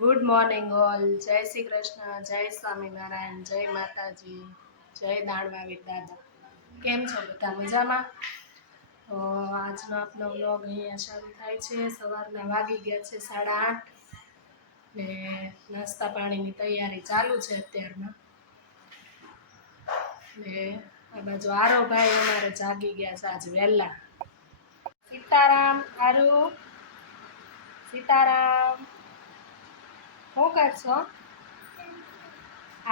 Good morning all. જય શ્રી કૃષ્ણ, જય સ્વામિનારાયણ, જય માતાજી, જય દાણવાવી દાદા. કેમ છો બધા? મજામાં? તો આજનો આપણો વ્લોગ અહીંયા શરૂ થાય છે. સવારના વાગી ગયા છે 8:30 ને નાસ્તા પાણીની તૈયારી ચાલુ છે અત્યારમાં. ને આ બાજુ આરોભાઈ અમારે જાગી ગયા છે આજે વહેલા. સીતારામ. આરુ સીતારામ. શું કરશો?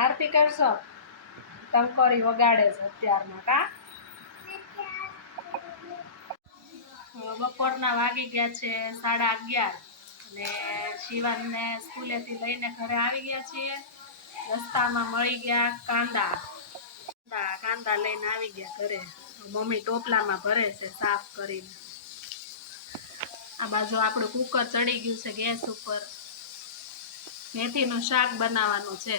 આરતી કરશો? ટંકોરી વગાડે છે અત્યારમાં. કા બપોરના વાગી ગયા છે 11:30 ને શિવાનને સ્કૂલેથી લઈને ઘરે આવી ગયા છીએ. રસ્તામાં મળી ગયા કાંદા લઈને આવી ગયા ઘરે. મમ્મી ટોપલામાં ભરે છે સાફ કરીને. આ બાજુ આપણું કુકર ચડી ગયું છે ગેસ ઉપર. મેથીનું શાક બનાવવાનું છે.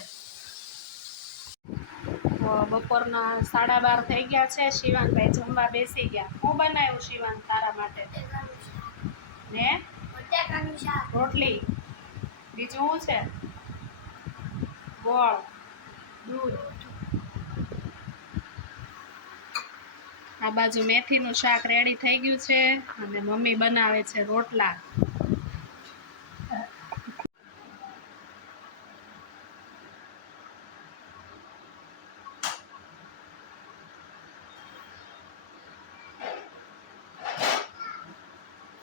બપોરના 12:30 થઈ ગયા છે. શિવાનભાઈ જમવા બેસી ગયા. શું બનાવ્યું શિવાન તારા માટે? ને રોટલી. બીજું શું છે? ગોળ, દૂધ. આ બાજુ મેથીનું શાક રેડી થઈ ગયું છે અને મમ્મી બનાવે છે રોટલા.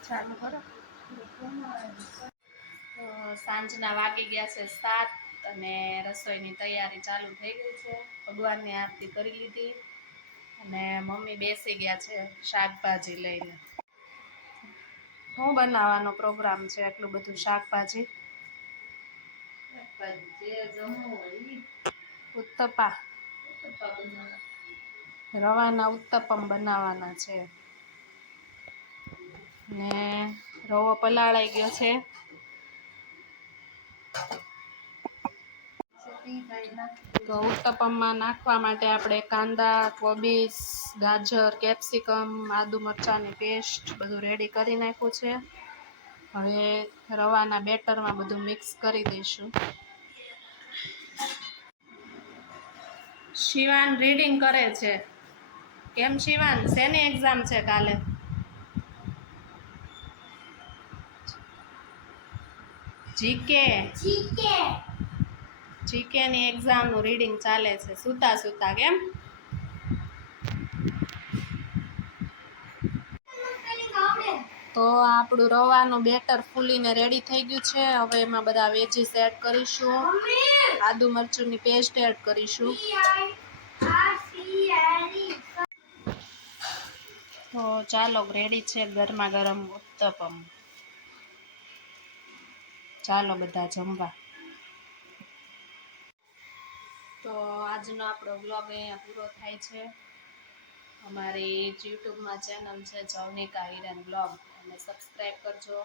ચાલો કરો. સાંજના વાગી ગયા છે 7 અને રસોઈની તૈયારી ચાલુ થઈ ગઈ છે. ભગવાનની આરતી કરી લીધી અને મમ્મી બેસી ગયા છે શાકભાજી લઈને. શું બનાવવાનો પ્રોગ્રામ છે? એટલું બધું શાકભાજી. ઉત્તપા. રવાના ઉત્તપમ બનાવવાના છે ને રવો પલાળાઈ ગયો છે. તો ઉત્તપમમાં નાખવા માટે આપણે કાંદા, કોબીસ, ગાજર, કેપ્સિકમ, આદુ મરચાંની પેસ્ટ બધું રેડી કરી નાખ્યું છે. હવે રવાના બેટરમાં બધું મિક્સ કરી દઈશું. શિવાન રીડિંગ કરે છે. કેમ શિવાન? શેની એક્ઝામ છે કાલે? જીકેની એક્ઝામનું રીડિંગ ચાલે છે સૂતા સૂતા. કેમ? તો આપણું રવાનું બેટર ફૂલીને રેડી થઈ ગયું છે. હવે એમાં બધા વેજીસ એડ કરીશું. આદુ મરચુંની પેસ્ટ એડ કરીશું. તો ચાલો રેડી છે ગરમા ગરમ ઉત્તપમ. ચાલો બધા જમવા. તો આજનો આપણો બ્લોગ અહીંયા પૂરો થાય છે. અમારી યુટ્યુબમાં ચેનલ છે જવનિકા હિરેન બ્લોગ, અને સબસ્ક્રાઈબ કરજો.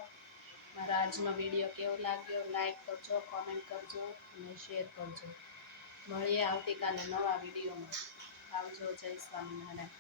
મારા આજનો વિડીયો કેવો લાગ્યો લાઈક કરજો, કોમેન્ટ કરજો અને શેર કરજો. મળીએ આવતીકાલે નવા વિડીયોમાં. આવજો. જય સ્વામિનારાયણ.